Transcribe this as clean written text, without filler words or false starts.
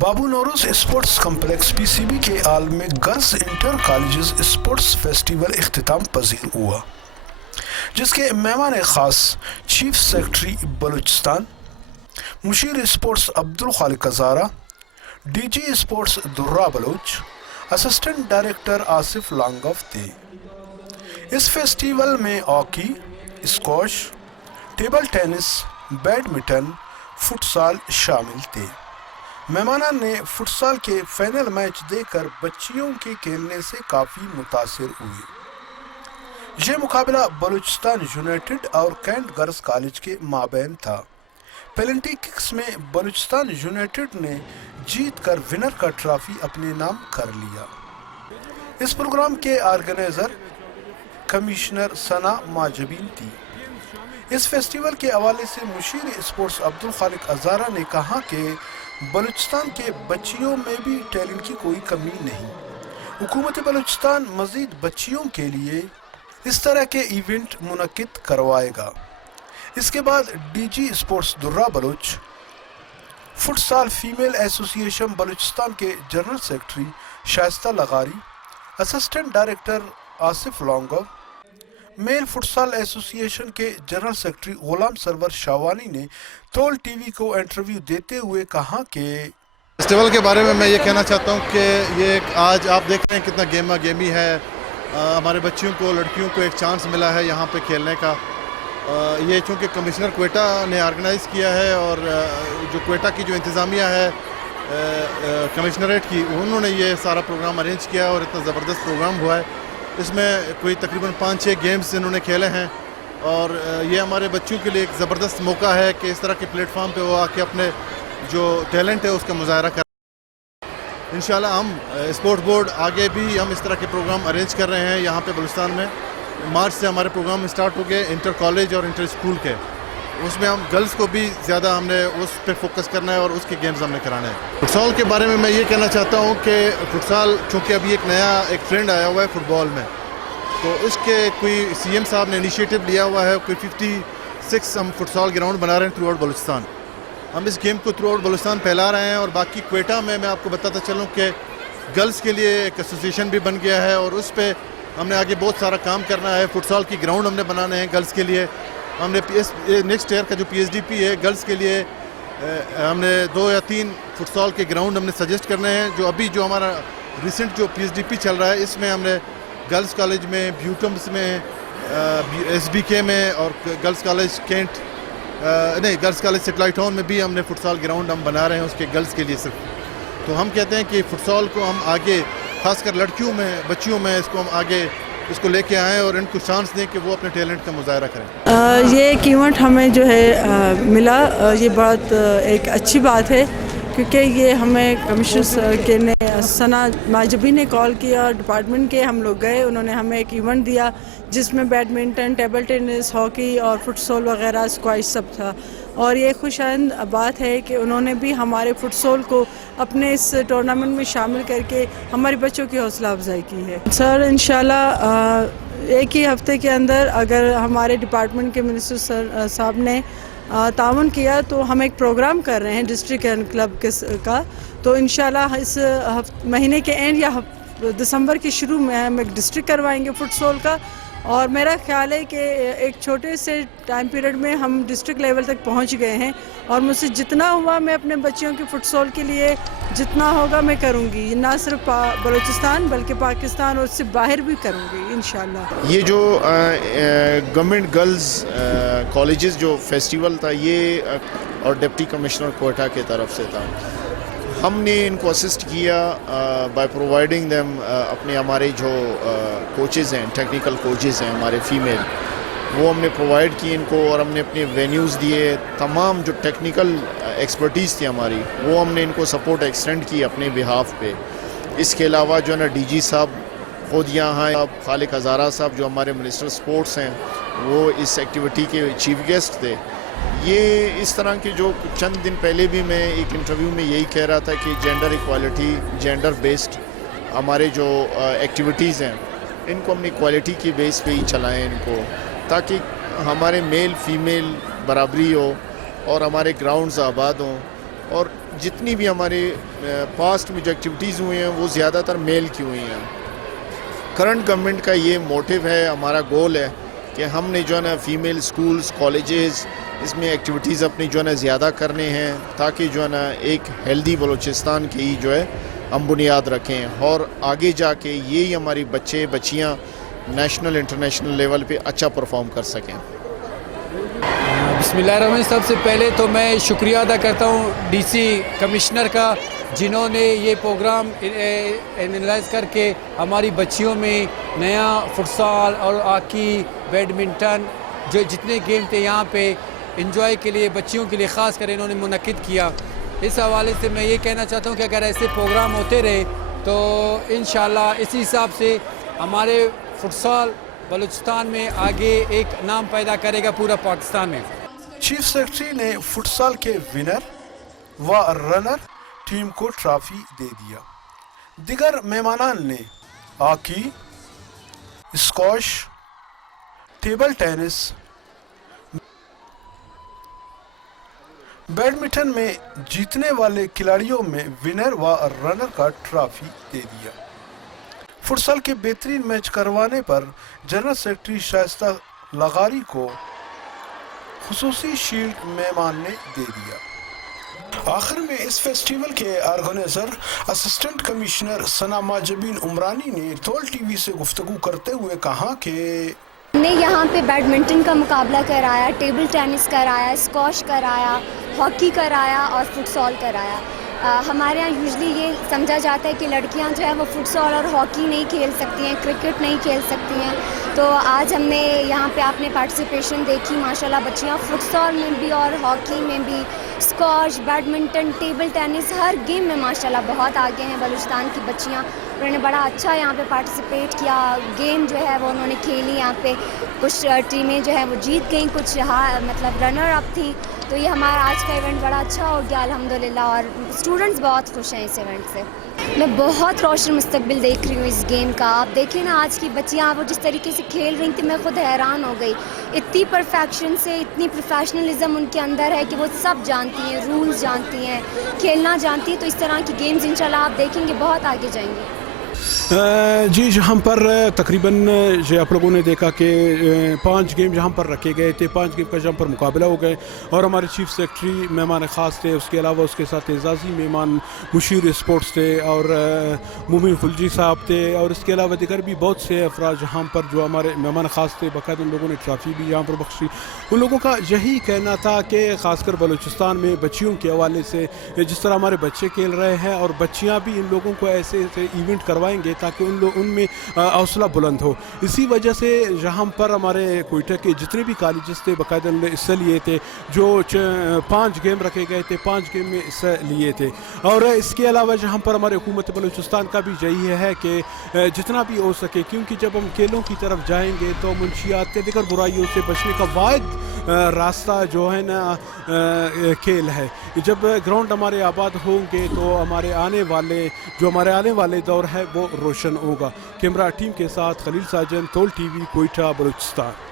بابو Nauroz sports complex P C B کے hall میں girls inter colleges sports festival اختتام پذیر ہوا، جس کے مہمان خاص چیف سیکرٹری بلوچستان، مشیر sports Abdul Khaliq Hazara, D G sports Durra Baloch, assistant director Asif لانگوف تھے۔ اس فیسٹیول میں hockey, squash, table tennis, badminton, football شامل تھے۔ مہمانان نے فٹ سال کے فائنل میچ دیکھ کر بچیوں کے کھیلنے سے کافی متاثر ہوئے۔ یہ مقابلہ بلوچستان یونائٹڈ اور کینٹ گرلز کالج کے مابین تھا۔ پینلٹی ککس میں بلوچستان یونائٹڈ نے جیت کر ونر کا ٹرافی اپنے نام کر لیا۔ اس پروگرام کے آرگنائزر کمشنر ثنا ماجبین تھی۔ اس فیسٹیول کے حوالے سے مشیر اسپورٹس عبدالخالق ہزارہ نے کہا کہ بلوچستان کے بچیوں میں بھی ٹیلنٹ کی کوئی کمی نہیں۔ حکومت بلوچستان مزید بچیوں کے لیے اس طرح کے ایونٹ منعقد کروائے گا۔ اس کے بعد D G sports Durra Baloch, football female association Balochistan کے جنرل سیکرٹری شائستہ لغاری، assistant director Asif Lango, male football ایسوسی ایشن کے جنرل سیکرٹری غلام سرور شاوانی نے تول ٹی وی کو انٹرویو دیتے ہوئے کہا کہ فیسٹیول کے بارے میں یہ کہنا چاہتا ہوں کہ یہ آج آپ دیکھ رہے ہیں کتنا گیما گیمی ہے۔ ہمارے بچیوں کو، لڑکیوں کو ایک چانس ملا ہے یہاں پہ کھیلنے کا۔ یہ چونکہ کمشنر کوئٹہ نے آرگنائز کیا ہے اور جو کوئٹہ کی جو انتظامیہ ہے کمشنریٹ کی، انہوں نے یہ سارا پروگرام ارینج کیا اور اتنا زبردست پروگرام ہوا ہے۔ اس میں کوئی تقریباً 5-6 گیمز انہوں نے کھیلے ہیں اور یہ ہمارے بچوں کے لیے ایک زبردست موقع ہے کہ اس طرح کے پلیٹ فارم پہ وہ آ کے اپنے جو ٹیلنٹ ہے اس کا مظاہرہ کریں۔ انشاءاللہ ہم اسپورٹ بورڈ آگے بھی ہم اس طرح کے پروگرام ارینج کر رہے ہیں یہاں پہ بلوچستان میں۔ مارچ سے ہمارے پروگرام اسٹارٹ ہو گئے انٹر کالج اور انٹر اسکول کے، اس میں ہم گرلز کو بھی زیادہ ہم نے اس پہ فوکس کرنا ہے اور اس کے گیمز ہم نے کرانا ہے۔ فٹ سال کے بارے میں یہ کہنا چاہتا ہوں کہ فٹ سال چونکہ ابھی ایک نیا ٹرینڈ آیا ہوا ہے فٹ بال میں، تو اس کے کوئی سی ایم صاحب نے انیشیٹو لیا ہوا ہے، کوئی 56 ہم فٹ سال گراؤنڈ بنا رہے ہیں تھرو آؤٹ بلوچستان۔ ہم اس گیم کو تھرو آؤٹ بلوچستان پھیلا رہے ہیں اور باقی کوئٹہ میں آپ کو بتاتا چلوں کہ گرلز کے لیے ایک ایسوسیشن بھی بن گیا ہے اور اس پہ ہم نے آگے بہت سارا کام کرنا ہے۔ فٹ سال کی گراؤنڈ ہم نے بنانے ہیں گرلز کے لیے۔ ہم نے نیکسٹ ایئر کا جو پی ایس ڈی پی ہے گرلز کے لیے ہم نے 2 یا 3 فٹ سال کے گراؤنڈ ہم نے سجیسٹ کرنے ہیں۔ جو ہمارا ریسنٹ جو پی ایس ڈی پی چل رہا ہے اس میں ہم نے گرلز کالج میں، بیوٹمس میں، ایس بی کے میں اور girls college cantt girls college supply town میں بھی ہم نے فٹ سال گراؤنڈ ہم بنا رہے ہیں اس کے گرلز کے لیے صرف۔ تو ہم کہتے ہیں کہ فٹ سال کو ہم آگے خاص کر لڑکیوں میں، بچیوں میں اس کو ہم آگے اس کو لے کے آئیں اور ان کو چانس دیں کہ وہ اپنے ٹیلنٹ کا مظاہرہ کریں۔ یہ ایک ایونٹ ہمیں جو ہے ملا، یہ بہت ایک اچھی بات ہے کیونکہ یہ ہمیں کمشنر کے نے ثنا ماجبی نے کال کیا، ڈپارٹمنٹ کے ہم لوگ گئے، انہوں نے ہمیں ایک ایونٹ دیا جس میں بیڈمنٹن، ٹیبل ٹینس، ہاکی اور فٹ سال وغیرہ، اسکواش سب تھا، اور یہ خوشائند بات ہے کہ انہوں نے بھی ہمارے فٹ سال کو اپنے اس ٹورنامنٹ میں شامل کر کے ہمارے بچوں کی حوصلہ افزائی کی ہے۔ سر انشاءاللہ ایک ہی ہفتے کے اندر اگر ہمارے ڈپارٹمنٹ کے منسٹر صاحب نے تعاون کیا تو ہم ایک پروگرام کر رہے ہیں ڈسٹرکٹ اینڈ کلب کا، تو انشاءاللہ اس مہینے کے اینڈ یا دسمبر کے شروع میں ہم ایک ڈسٹرکٹ کروائیں گے فٹ سال کا، اور میرا خیال ہے کہ ایک چھوٹے سے ٹائم پیریڈ میں ہم ڈسٹرکٹ لیول تک پہنچ گئے ہیں، اور مجھ سے جتنا ہوا میں اپنے بچیوں کی فٹ سال کے لیے جتنا ہوگا میں کروں گی، نہ صرف بلوچستان بلکہ پاکستان اور اس سے باہر بھی کروں گی انشاءاللہ۔ یہ جو گورنمنٹ گرلز کالجز جو فیسٹیول تھا یہ اور ڈپٹی کمشنر کوئٹہ کی طرف سے تھا، ہم نے ان کو اسسٹ کیا بائی پرووائڈنگ دیم اپنے ہمارے جو کوچز ہیں، ٹیکنیکل کوچز ہیں ہمارے فیمیل، وہ ہم نے پرووائڈ کی ان کو، اور ہم نے اپنے وینیوز دیے، تمام جو ٹیکنیکل ایکسپرٹیز تھی ہماری وہ ہم نے ان کو سپورٹ ایکسٹینڈ کی اپنے بہاف پہ۔ اس کے علاوہ جو ہے نا ڈی جی صاحب خود یہاں ہیں، خالق ہزارہ صاحب جو ہمارے منسٹر اسپورٹس ہیں وہ اس ایکٹیویٹی کے چیف گیسٹ تھے۔ یہ اس طرح کے جو چند دن پہلے بھی میں ایک انٹرویو میں یہی کہہ رہا تھا کہ جینڈر ایکوالٹی، جینڈر بیسڈ ہمارے جو ایکٹیویٹیز ہیں ان کو ہم نے کوالٹی کی بیس پہ ہی چلائیں ان کو، تاکہ ہمارے میل فیمیل برابری ہو اور ہمارے گراؤنڈز آباد ہوں اور جتنی بھی ہمارے پاسٹ میں جو ایکٹیویٹیز ہوئی ہیں وہ زیادہ تر میل کی ہوئی ہیں. کرنٹ گورنمنٹ کا یہ موٹیو ہے, ہمارا گول ہے کہ ہم نے جو ہے نا فیمیل اسکولز, کالجز اس میں ایکٹیویٹیز اپنی جو ہے نا زیادہ کرنے ہیں, تاکہ جو ہے نا ایک ہیلدی بلوچستان کی جو ہے ہم بنیاد رکھیں, اور آگے جا کے یہی ہماری بچے بچیاں نیشنل انٹرنیشنل لیول پہ اچھا پرفارم کر سکیں. بسم اللہ الرحمن الرحیم. سب سے پہلے تو میں شکریہ ادا کرتا ہوں ڈی سی کمشنر کا, جنہوں نے یہ پروگرام انالائز کر کے ہماری بچیوں میں نیا فٹسال اور ہاکی, بیڈمنٹن, جو جتنے گیم تھے یہاں پہ انجوائے کے لیے بچیوں کے لیے خاص کر انہوں نے منعقد کیا. اس حوالے سے میں یہ کہنا چاہتا ہوں کہ اگر ایسے پروگرام ہوتے رہے تو انشاءاللہ اسی حساب سے ہمارے فٹسال بلوچستان میں آگے ایک نام پیدا کرے گا پورا پاکستان میں. چیف سیکرٹری نے فٹسال کے ونر و رنر ٹیم کو ٹرافی دے دیا. دیگر مہمانان نے hockey, squash, table tennis, badminton میں جیتنے والے کھلاڑیوں میں ونر و رنر کا ٹرافی دے دیا. فٹسال کے بہترین میچ کروانے پر جنرل سیکرٹری شائستہ لغاری کو خصوصی شیلڈ مہمان نے دے دیا. آخر میں اس فیسٹیول کے آرگنائزر اسسٹنٹ کمشنر ثنا ماجبین عمرانی نے تول ٹی وی سے گفتگو کرتے ہوئے کہا کہ نے یہاں پہ بیڈمنٹن کا مقابلہ کرایا, ٹیبل ٹینس کرایا, اسکواش کرایا, ہاکی کرایا اور فٹسال کرایا. ہمارے یہاں یوزلی یہ سمجھا جاتا ہے کہ لڑکیاں جو ہے وہ فٹسال اور ہاکی نہیں کھیل سکتی ہیں, کرکٹ نہیں کھیل سکتی ہیں. تو آج ہم نے یہاں پہ آپ نے پارٹیسپیشن دیکھی, ماشاءاللہ بچیاں فٹسال میں بھی اور ہاکی میں بھی, اسکواش, بیڈمنٹن, ٹیبل ٹینس, ہر گیم میں ماشاءاللہ بہت آگے ہیں بلوچستان کی بچیاں. انہوں نے بڑا اچھا یہاں پہ پارٹیسپیٹ کیا, گیم جو ہے وہ انہوں نے کھیلی. یہاں پہ کچھ ٹیمیں جو ہے وہ جیت گئیں, کچھ مطلب رنر اپ تھیں. تو یہ ہمارا آج کا ایونٹ بڑا اچھا ہو گیا الحمدللہ, اور اسٹوڈنٹس بہت خوش ہیں اس ایونٹ سے. میں بہت روشن مستقبل دیکھ رہی ہوں اس گیم کا. آپ دیکھیں نا آج کی بچیاں وہ جس طریقے سے کھیل رہی تھیں, میں خود حیران ہو گئی. اتنی پرفیکشن سے, اتنی پروفیشنلزم ان کے اندر ہے کہ وہ سب جانتی ہیں, رولز جانتی ہیں, کھیلنا جانتی ہیں. تو اس طرح کی گیمز انشاءاللہ آپ دیکھیں گے بہت آگے جائیں گے. جی یہاں پر تقریباً آپ لوگوں نے دیکھا کہ 5 گیم یہاں پر رکھے گئے تھے, 5 گیم کا یہاں پر مقابلہ ہو گئے, اور ہمارے چیف سیکرٹری مہمان خاص تھے. اس کے علاوہ اس کے ساتھ اعزازی مہمان مشیر اسپورٹس تھے اور مومن خلجی صاحب تھے, اور اس کے علاوہ دیگر بھی بہت سے افراد یہاں پر جو ہمارے مہمان خاص تھے. باقاعدہ ان لوگوں نے ٹرافی بھی یہاں پر بخشی. ان لوگوں کا یہی کہنا تھا کہ خاص کر بلوچستان میں بچیوں کے حوالے سے جس طرح ہمارے بچے کھیل رہے ہیں, اور بچیاں بھی ان لوگوں کو ایسے ایونٹ کروائیں گے تاکہ ان میں حوصلہ بلند ہو. اسی وجہ سے یہاں پر ہمارے کوئٹہ کے جتنے بھی کالجز تھے باقاعدہ نے حصہ لیے تھے. جو 5 گیم رکھے گئے تھے, 5 گیم میں حصہ لیے تھے. اور اس کے علاوہ یہاں پر ہمارے حکومت بلوچستان کا بھی یہی ہے کہ جتنا بھی ہو سکے, کیونکہ جب ہم کھیلوں کی طرف جائیں گے تو منشیات کے دیگر برائیوں سے بچنے کا واحد راستہ جو ہے نا کھیل ہے. جب گراؤنڈ ہمارے آباد ہوں گے تو ہمارے آنے والے دور ہے وہ روشن ہوگا. کیمرہ ٹیم کے ساتھ خلیل ساجن, تول ٹی وی, کوئٹہ, بلوچستان.